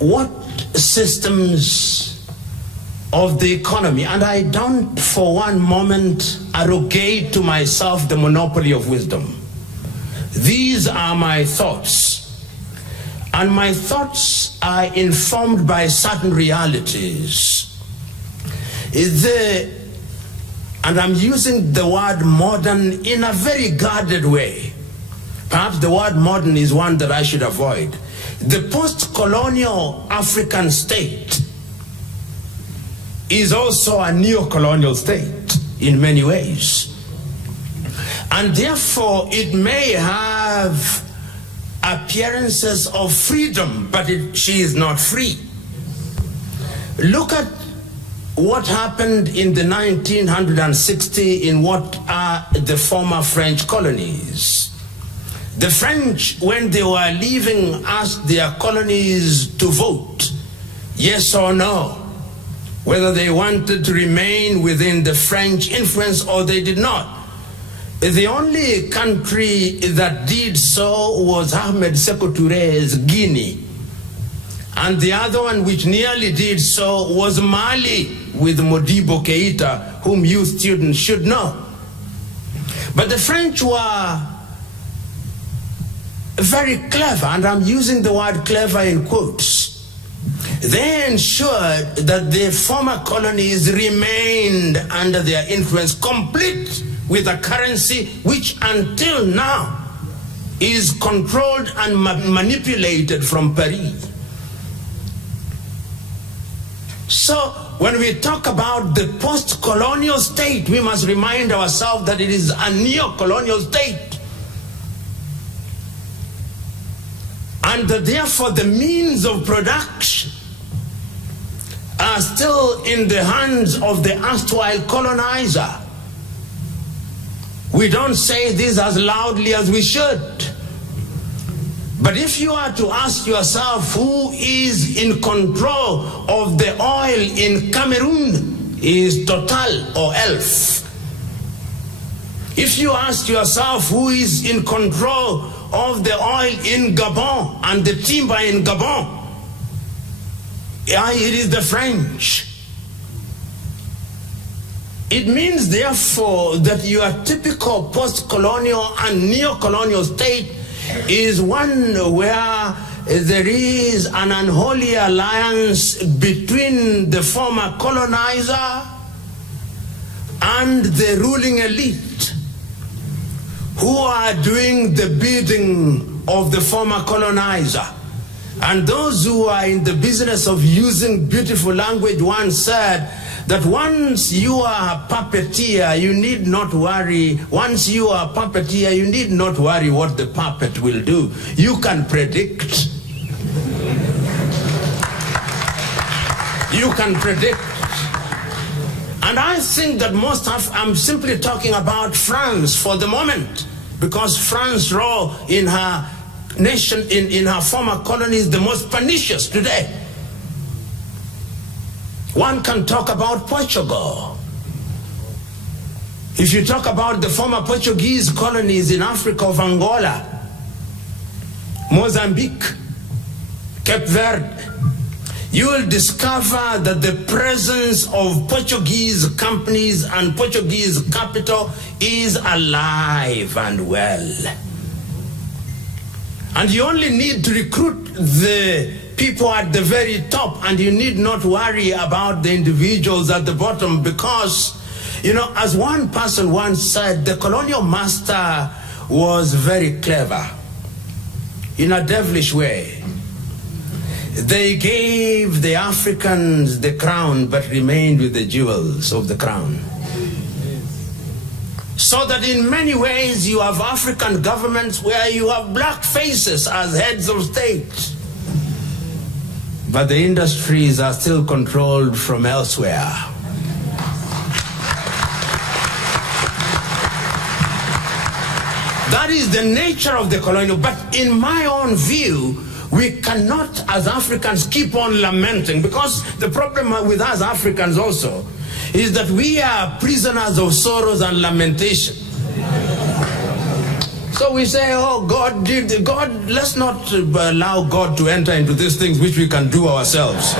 what systems of the economy, and I don't for one moment arrogate to myself the monopoly of wisdom. These are my thoughts, and my thoughts are informed by certain realities. And I'm using the word modern in a very guarded way. Perhaps the word modern is one that I should avoid. The post-colonial African state is also a neo-colonial state in many ways. And therefore it may have appearances of freedom, but she is not free. Look at what happened in the 1960 in what are the former French colonies. The French, when they were leaving, asked their colonies to vote, yes or no, whether they wanted to remain within the French influence or they did not. The only country that did so was Ahmed Sékou Touré's Guinea. And the other one which nearly did so was Mali with Modibo Keïta, whom you students should know. But the French were very clever, and I'm using the word clever in quotes. They ensured that the former colonies remained under their influence, complete with a currency which until now is controlled and manipulated from Paris. So when we talk about the post-colonial state, we must remind ourselves that it is a neo-colonial state. And that therefore the means of production are still in the hands of the erstwhile colonizer. We don't say this as loudly as we should. But if you are to ask yourself who is in control of the oil in Cameroon, is Total or Elf? If you ask yourself who is in control of the oil in Gabon and the timber in Gabon, it is the French. It means therefore that your typical post-colonial and neo-colonial state is one where there is an unholy alliance between the former colonizer and the ruling elite, who are doing the bidding of the former colonizer. And those who are in the business of using beautiful language once said that once you are a puppeteer, you need not worry. Once you are a puppeteer, you need not worry what the puppet will do. You can predict. You can predict. And I think that I'm simply talking about France for the moment, because France's role in her nation, in her former colony, is the most pernicious today. One can talk about Portugal. If you talk about the former Portuguese colonies in Africa of Angola, Mozambique, Cape Verde, you will discover that the presence of Portuguese companies and Portuguese capital is alive and well. And you only need to recruit the people at the very top, and you need not worry about the individuals at the bottom, because, you know, as one person once said, the colonial master was very clever in a devilish way. They gave the Africans the crown, but remained with the jewels of the crown. So that in many ways you have African governments where you have black faces as heads of state, but the industries are still controlled from elsewhere. That is the nature of the colonial. But in my own view, we cannot, as Africans, keep on lamenting, because the problem with us Africans also is that we are prisoners of sorrows and lamentation. So we say, oh, God did, God, let's not allow God to enter into these things which we can do ourselves.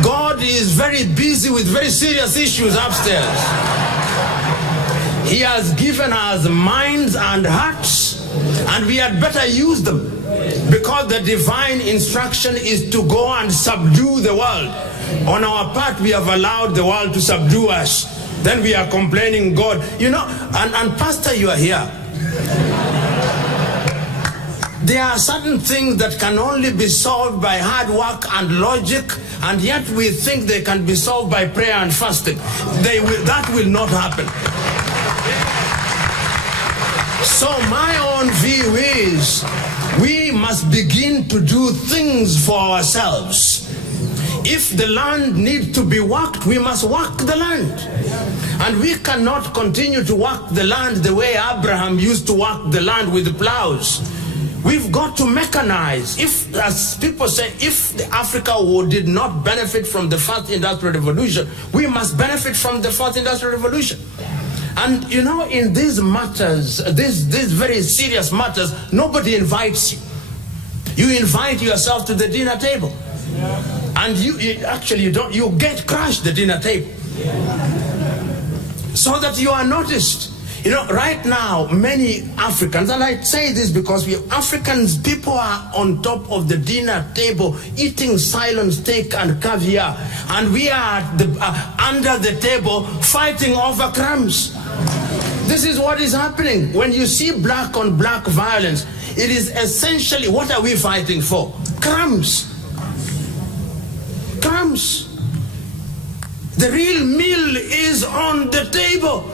God is very busy with very serious issues upstairs. He has given us minds and hearts, and we had better use them, because the divine instruction is to go and subdue the world. On our part, we have allowed the world to subdue us. Then we are complaining, God, you know, and Pastor, you are here. There are certain things that can only be solved by hard work and logic, and yet we think they can be solved by prayer and fasting. That will not happen. So my own view is, we must begin to do things for ourselves. If the land needs to be worked, we must work the land. And we cannot continue to work the land the way Abraham used to work the land with the plows. We've got to mechanize. If, as people say, if Africa did not benefit from the first industrial revolution, we must benefit from the fourth industrial revolution. And you know, in these matters, these very serious matters, nobody invites you. You invite yourself to the dinner table. And you get crushed the dinner table. So that you are noticed. You know, right now, many Africans, and I say this because we Africans, people are on top of the dinner table eating silent steak and caviar, and we are under the table fighting over crumbs. This is what is happening. When you see black on black violence, it is essentially, what are we fighting for? Crumbs. Crumbs. The real meal is on the table.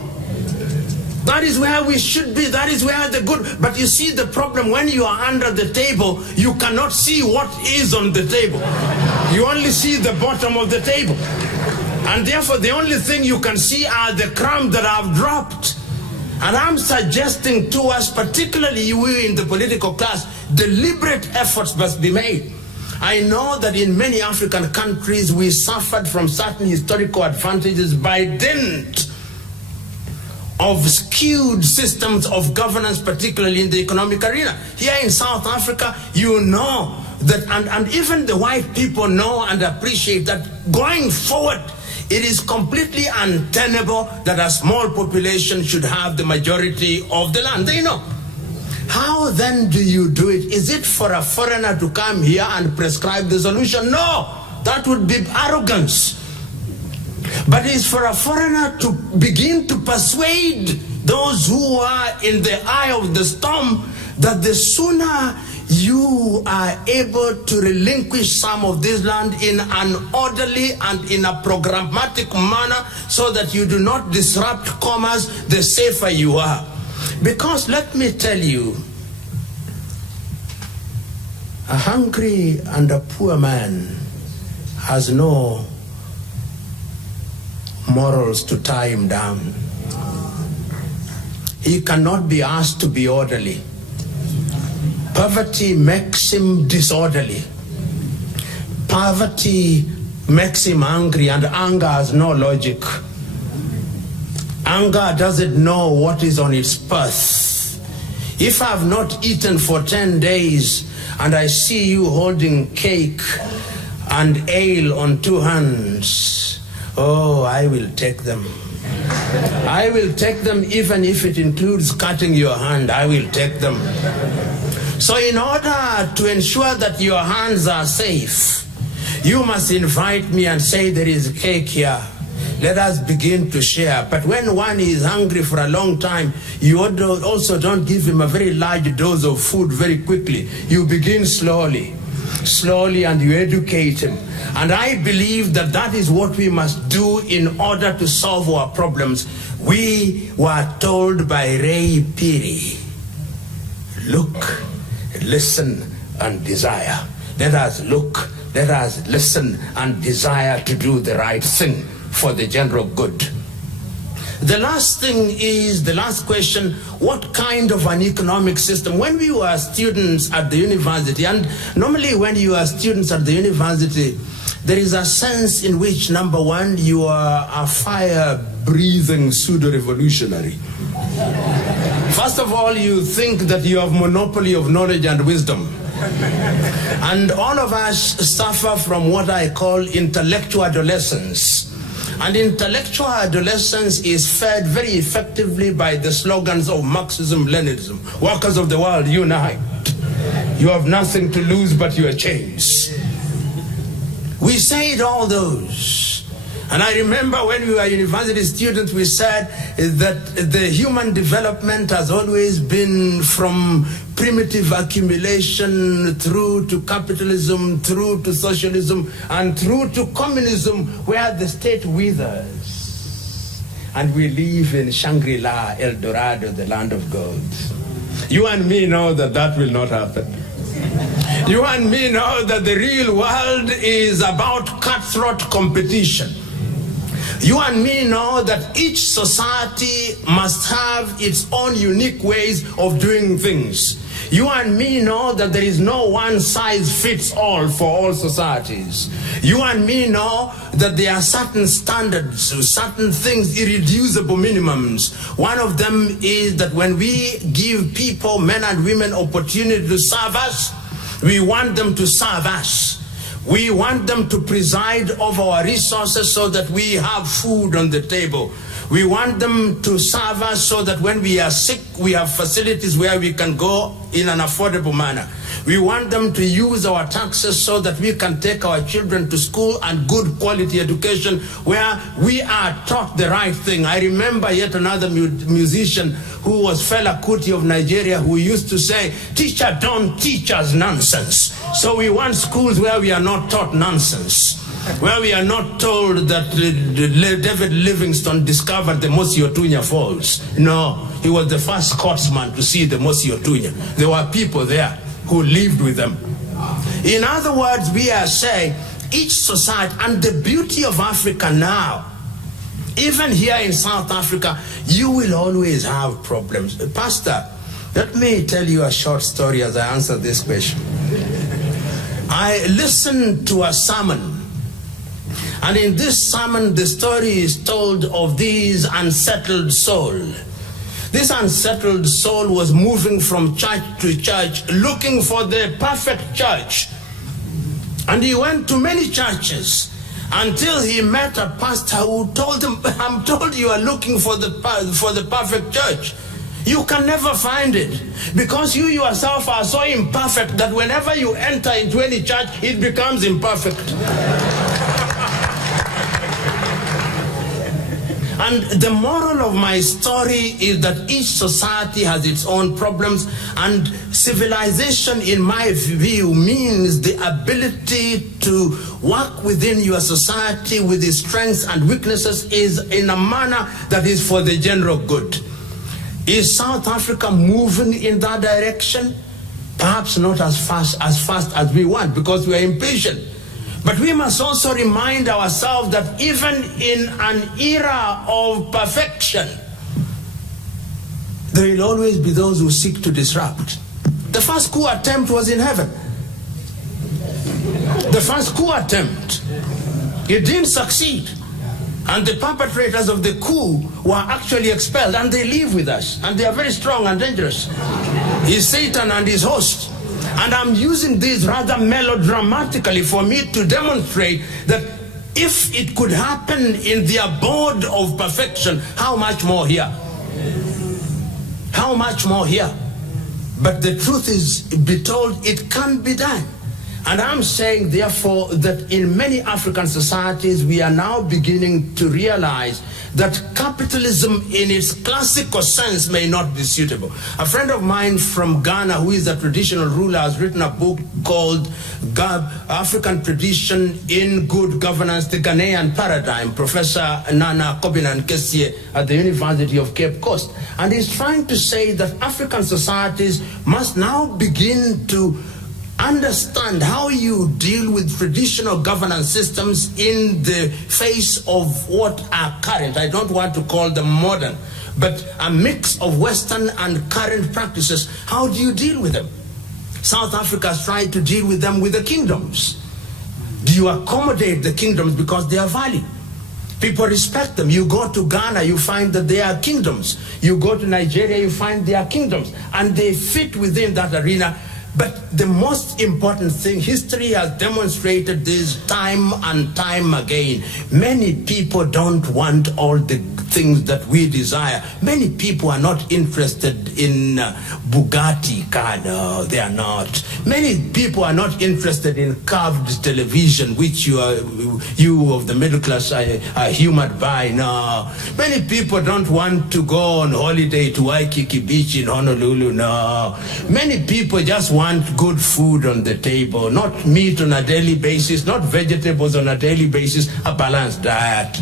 That is where we should be. That is where the good. But you see the problem, when you are under the table, you cannot see what is on the table. You only see the bottom of the table. And therefore, the only thing you can see are the crumbs that have dropped. And I'm suggesting to us, particularly we in the political class, deliberate efforts must be made. I know that in many African countries, we suffered from certain historical advantages by dint of skewed systems of governance, particularly in the economic arena. Here in South Africa, you know that, and even the white people know and appreciate that going forward, it is completely untenable that a small population should have the majority of the land. They know. How then do you do it? Is it for a foreigner to come here and prescribe the solution? No, that would be arrogance. But it's for a foreigner to begin to persuade those who are in the eye of the storm that the sooner you are able to relinquish some of this land in an orderly and in a programmatic manner so that you do not disrupt commerce, the safer you are. Because let me tell you, a hungry and a poor man has no morals to tie him down. He cannot be asked to be orderly. Poverty makes him disorderly. Poverty makes him angry, and anger has no logic. Anger doesn't know what is on its path. If I've not eaten for 10 days and I see you holding cake and ale on 2 hands, oh, I will take them. I will take them even if it includes cutting your hand. I will take them. So in order to ensure that your hands are safe, you must invite me and say, there is cake here. Let us begin to share. But when one is hungry for a long time, you also don't give him a very large dose of food very quickly. You begin slowly, and you educate him. And I believe that that is what we must do in order to solve our problems. We were told by Ray Piri, look, listen, and desire. Let us look, let us listen, and desire to do the right thing for the general good. The last thing is, the last question, what kind of an economic system? When we were students at the university, and normally when you are students at the university, there is a sense in which, number one, you are a fire-breathing pseudo-revolutionary. First of all, you think that you have monopoly of knowledge and wisdom. And all of us suffer from what I call intellectual adolescence. And intellectual adolescence is fed very effectively by the slogans of Marxism, Leninism. Workers of the world, unite. You have nothing to lose but your chains. We said all those. And I remember when we were university students, we said that the human development has always been from primitive accumulation through to capitalism, through to socialism, and through to communism, where the state withers. And we live in Shangri-La, El Dorado, the land of gold. You and me know that that will not happen. You and me know that the real world is about cutthroat competition. You and me know that each society must have its own unique ways of doing things. You and me know that there is no one size fits all for all societies. You and me know that there are certain standards, certain things, irreducible minimums. One of them is that when we give people, men and women, opportunity to serve us, we want them to serve us. We want them to preside over our resources so that we have food on the table. We want them to serve us so that when we are sick, we have facilities where we can go in an affordable manner. We want them to use our taxes so that we can take our children to school and good quality education where we are taught the right thing. I remember yet another musician who was Fela Kuti of Nigeria, who used to say, "Teacher, don't teach us nonsense." So we want schools where we are not taught nonsense, where we are not told that David Livingstone discovered the Mosi Otunya Falls. No, he was the first Scotsman to see the Mosi Otunya. There were people there who lived with them. In other words, we are saying each society, and the beauty of Africa now, even here in South Africa, you will always have problems. Pastor, let me tell you a short story as I answer this question. I listened to a sermon, and in this sermon the story is told of this unsettled soul. This unsettled soul was moving from church to church looking for the perfect church, and he went to many churches until he met a pastor who told him, "I'm told you are looking for the perfect church. You can never find it because you yourself are so imperfect that whenever you enter into any church, it becomes imperfect." And the moral of my story is that each society has its own problems, and civilization, in my view, means the ability to work within your society with its strengths and weaknesses is in a manner that is for the general good. Is South Africa moving in that direction? Perhaps not as fast as we want, because we are impatient. But we must also remind ourselves that even in an era of perfection, there will always be those who seek to disrupt. The first coup attempt was in heaven. The first coup attempt, it didn't succeed. And the perpetrators of the coup were actually expelled, and they live with us, and they are very strong and dangerous. It's Satan and his host. And I'm using this rather melodramatically for me to demonstrate that if it could happen in the abode of perfection, how much more here? How much more here? But the truth is, be told, it can be done. And I'm saying, therefore, that in many African societies, we are now beginning to realize that capitalism in its classical sense may not be suitable. A friend of mine from Ghana, who is a traditional ruler, has written a book called African Tradition in Good Governance, the Ghanaian Paradigm, Professor Nana Kobinan-Kessie at the University of Cape Coast. And he's trying to say that African societies must now begin to understand how you deal with traditional governance systems in the face of what are current, I don't want to call them modern, but a mix of Western and current practices. How do you deal with them? South Africa has tried to deal with them with the kingdoms. Do you accommodate the kingdoms because they are valid? People respect them. You go to Ghana, you find that they are kingdoms. You go to Nigeria, you find they are kingdoms. And they fit within that arena. But the most important thing, history has demonstrated this time and time again. Many people don't want all the things that we desire. Many people are not interested in Bugatti car. No, they are not. Many people are not interested in curved television, which you of the middle class are humored by. No. Many people don't want to go on holiday to Waikiki Beach in Honolulu. No. Many people just want good food on the table, not meat on a daily basis, not vegetables on a daily basis, a balanced diet.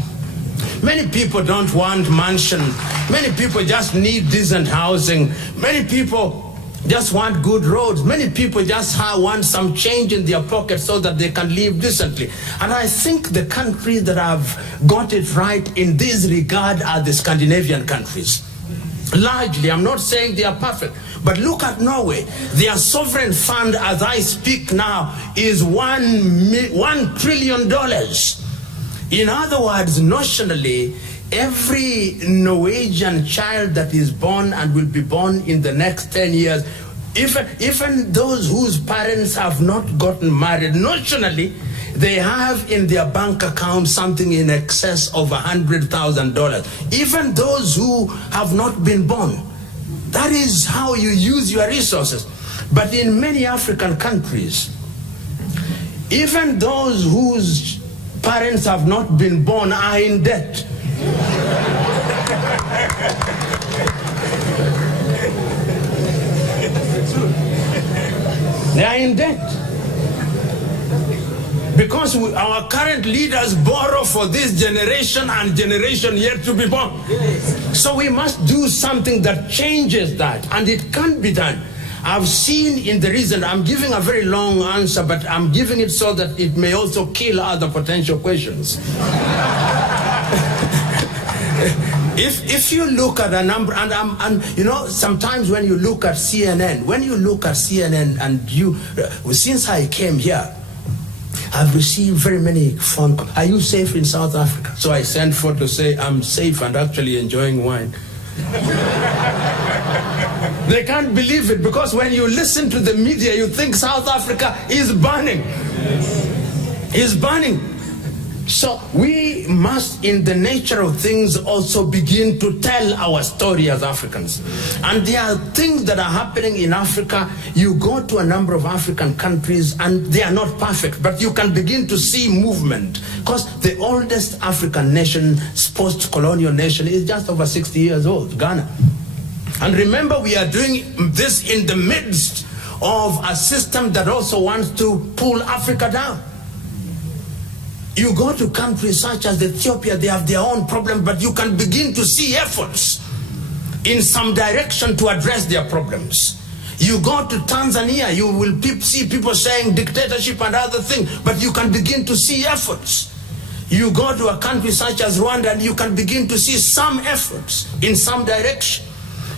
Many people don't want mansions. Many people just need decent housing. Many people just want good roads. Many people just want some change in their pocket so that they can live decently. And I think the countries that have got it right in this regard are the Scandinavian countries. Largely, I'm not saying they are perfect, but look at Norway. Their sovereign fund, as I speak now, is $1 trillion. In other words, notionally, every Norwegian child that is born and will be born in the next 10 years, even those whose parents have not gotten married, notionally, they have in their bank account something in excess of $100,000. Even those who have not been born. That is how you use your resources. But in many African countries, even those whose parents have not been born are in debt. They are in debt. Because our current leaders borrow for this generation and generation yet to be born. So we must do something that changes that, and it can be done. I've seen in the recent, I'm giving a very long answer, but I'm giving it so that it may also kill other potential questions. If you look at a number, and you know, sometimes when you look at CNN, and since I came here, I've received very many phone calls. Are you safe in South Africa? So I sent for to say I'm safe and actually enjoying wine. They can't believe it, because when you listen to the media, you think South Africa is burning. Is burning. So we must, in the nature of things, also begin to tell our story as Africans. And there are things that are happening in Africa. You go to a number of African countries and they are not perfect, but you can begin to see movement. Because the oldest African nation, post-colonial nation, is just over 60 years old, Ghana. And remember, we are doing this in the midst of a system that also wants to pull Africa down. You go to countries such as Ethiopia, they have their own problems, but you can begin to see efforts in some direction to address their problems. You go to Tanzania, you will see people saying dictatorship and other things, but you can begin to see efforts. You go to a country such as Rwanda and you can begin to see some efforts in some direction.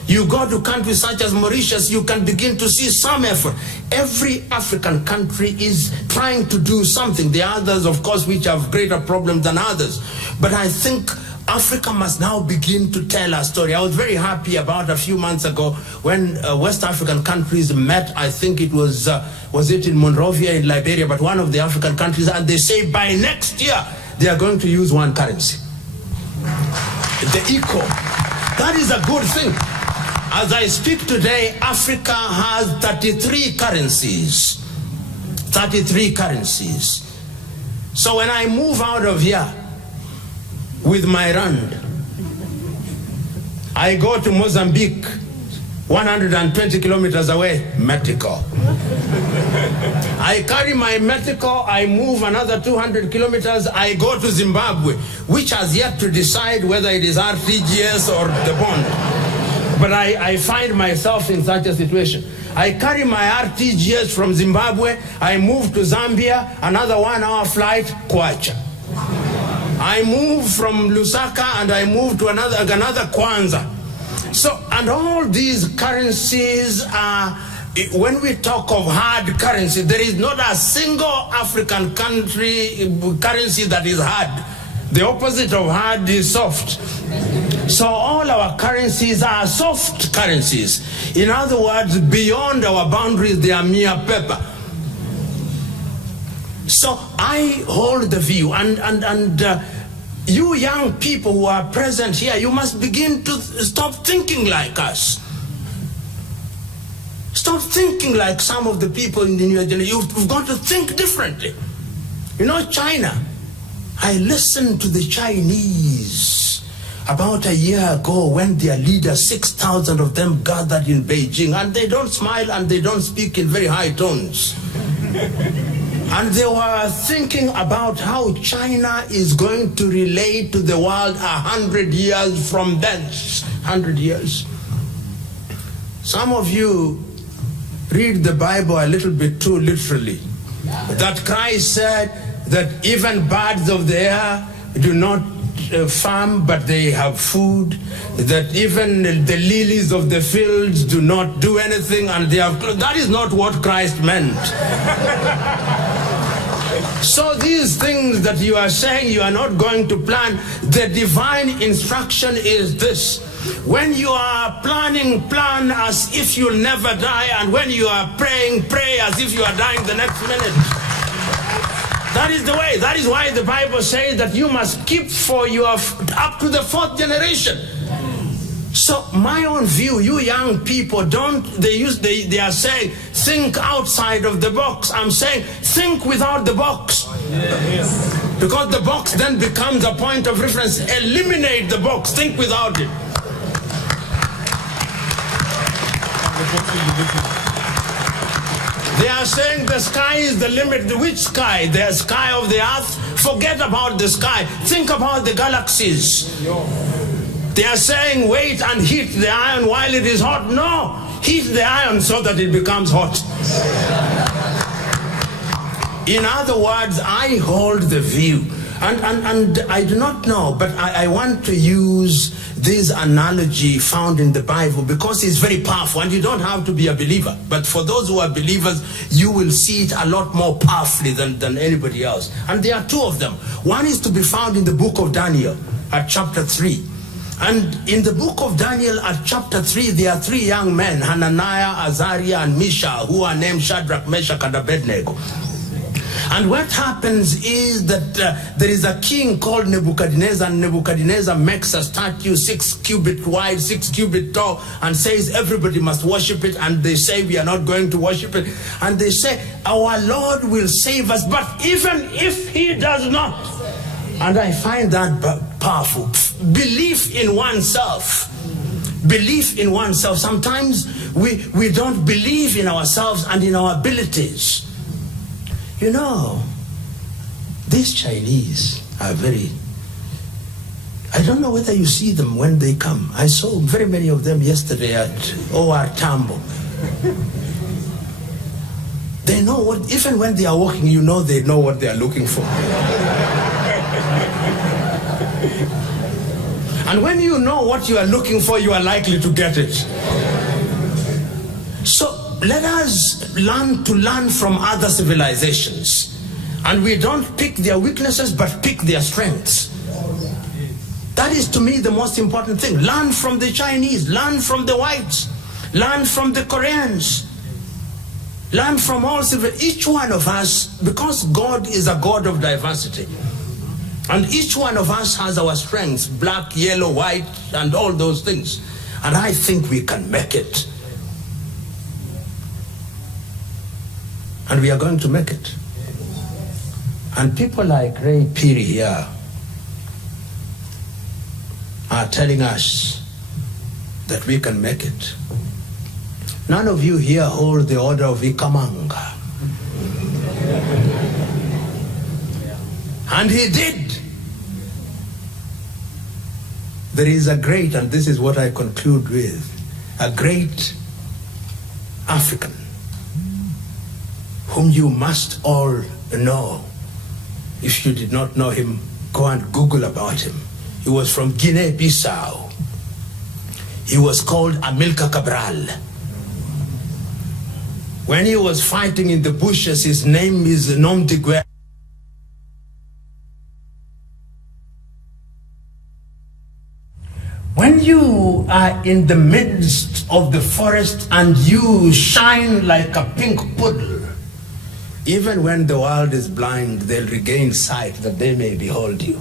You go to countries such as Mauritius, you can begin to see some effort. Every African country is trying to do something. There are others, of course, which have greater problems than others. But I think Africa must now begin to tell our story. I was very happy about a few months ago when West African countries met. I think it was it in Monrovia in Liberia, but one of the African countries, and they say by next year they are going to use one currency. The ECO. That is a good thing. As I speak today, Africa has 33 currencies. 33 currencies. So when I move out of here with my rand, I go to Mozambique, 120 kilometers away, Mexico. I carry my Mexico, I move another 200 kilometers, I go to Zimbabwe, which has yet to decide whether it is RTGS or the bond. But I find myself in such a situation. I carry my RTGS from Zimbabwe, I move to Zambia, another 1 hour flight, Kwacha. I move from Lusaka and I move to another Kwanzaa. So, and all these currencies are, when we talk of hard currency, there is not a single African currency that is hard. The opposite of hard is soft. So all our currencies are soft currencies. In other words, beyond our boundaries, they are mere paper. So I hold the view, and you young people who are present here, you must begin to stop thinking like us. Stop thinking like some of the people in your generation. You've got to think differently. You know, China, I listened to the Chinese about a year ago when their leaders, 6,000 of them, gathered in Beijing, and they don't smile and they don't speak in very high tones. And they were thinking about how China is going to relate to the world 100 years from then. 100 years. Some of you read the Bible a little bit too literally. That Christ said that even birds of the air do not farm, but they have food. That even the lilies of the fields do not do anything, and they have. That is not what Christ meant. So these things that you are saying you are not going to plan, the divine instruction is this. When you are planning, plan as if you'll never die, and when you are praying, pray as if you are dying the next minute. That is the way. That is why the Bible says that you must keep for your up to the 4th generation. So my own view, you young people, they are saying think outside of the box. I'm saying think without the box. Yes. Because the box then becomes a point of reference. Eliminate the box, think without it. They are saying the sky is the limit. Which sky? The sky of the earth? Forget about the sky. Think about the galaxies. They are saying wait and heat the iron while it is hot. No, heat the iron so that it becomes hot. In other words, I hold the view. And I do not know, but I want to use this analogy found in the Bible because it's very powerful, and you don't have to be a believer. But for those who are believers, you will see it a lot more powerfully than anybody else. And there are two of them. One is to be found in the book of Daniel at chapter 3. And in the book of Daniel at chapter 3, there are 3 young men, Hananiah, Azariah, and Mishael, who are named Shadrach, Meshach, and Abednego. And what happens is that there is a king called Nebuchadnezzar, and Nebuchadnezzar makes a statue 6 cubits wide, 6 cubits tall, and says everybody must worship it. And they say we are not going to worship it. And they say our Lord will save us, but even if he does not. And I find that powerful. Belief in oneself. Belief in oneself. Sometimes we don't believe in ourselves and in our abilities. You know, these Chinese are very, I don't know whether you see them when they come. I saw very many of them yesterday at OR Tambo. They know what, even when they are walking, you know they know what they are looking for. And when you know what you are looking for, you are likely to get it. So let us learn from other civilizations. And we don't pick their weaknesses, but pick their strengths. That is, to me, the most important thing. Learn from the Chinese, learn from the whites, learn from the Koreans, learn from all each one of us, because God is a God of diversity. And each one of us has our strengths, black, yellow, white, and all those things. And I think we can make it. And we are going to make it. And people like Ray Peary here are telling us that we can make it. None of you here hold the order of Ikamanga. And he did. There is a great, and this is what I conclude with, a great African, whom you must all know. If you did not know him, go and Google about him. He was from Guinea-Bissau. He was called Amilcar Cabral. When he was fighting in the bushes, his name is Nom de Guerre. When you are in the midst of the forest and you shine like a pink poodle, even when the world is blind, they'll regain sight that they may behold you.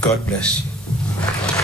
God bless you.